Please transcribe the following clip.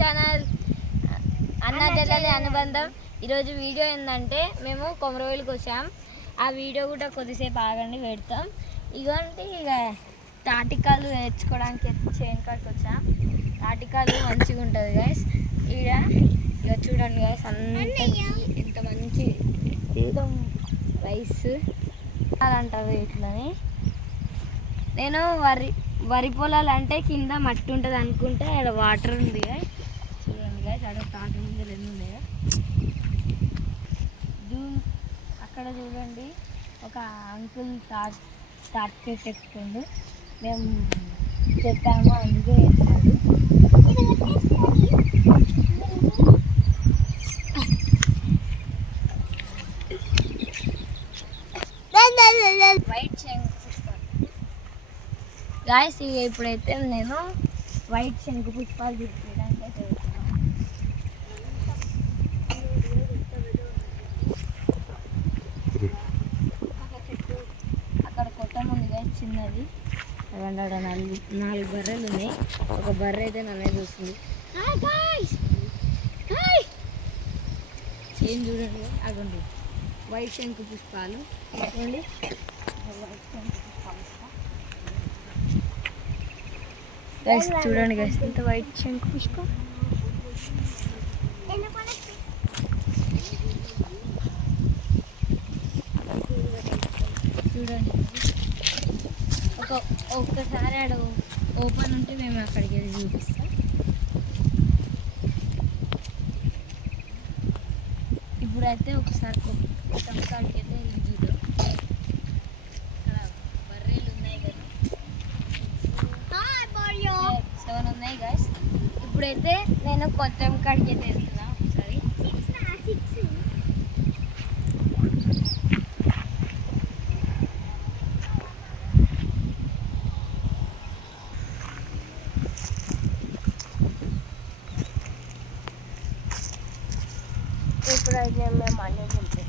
Channel అన్న చెల్లెలి అనుబంధం. ఈరోజు వీడియో ఏంటంటే మేము కొమరవెల్లికి వచ్చాం. ఆ వీడియో కూడా కొద్దిసేపు ఆగండి పెడతాం. ఇగోండి ఇక తాటికాలు తెచ్చుకోవడానికి చేను కాడికి వచ్చాం. తాటికాలు మంచిగా ఉంటుంది గైస్. ఇక చూడండి గైస్, ఎంత మంచి తీర్థం రైస్ అలా అంటారు ఇట్లని. నేను వరి పొలాలు అంటే కింద మట్టి ఉంటుంది అనుకుంటే అక్కడ వాటర్ ఉంది గైస్. చూడండి గైస్, అక్కడ తాటి ముందలు ఎన్ని ఉన్నాయో. అక్కడ చూడండి ఒక అంకుల్ స్టార్ట్ చేసేస్తుండు. మేము చెప్పాము అందుకే వైట్ శంకు పుష్పాలు గాయస్. ఇప్పుడైతే నేను వైట్ శంకు పుష్పాలు చూపించడానికి అయితే వెళ్తున్నాను. అక్కడ కొట్టం ఉంది గాయస్, చిన్నది. అక్కడ 4 బర్రెలు ఉన్నాయి. ఒక బర్రె అయితే నన్నే చూస్తుంది. ఏం చూడండి, అగండి వైట్ శంకు పుష్పాలు. చూడండి వైట్ శంకు పుష్పాలు గైస్, చూడండి గైస్ ఇంత వైట్ శంకు పుష్పం. చూడండి ఒక్కసారి ఆడ ఓపెన్ ఉంటే మేము అక్కడికి వెళ్ళి చూపిస్తాం. ఇప్పుడైతే ఒకసారి కాడికి అయితే వెళ్ళి చూద్దాం. ఇక్కడ బర్రెలు ఉన్నాయి కదా, 7 ఉన్నాయి గైస్. ఇప్పుడైతే నేను కొత్త కాడికి అయితే వెళ్తున్నా. ఒకసారి ఇప్పుడైతే మేము అన్నీ వెళ్తాం.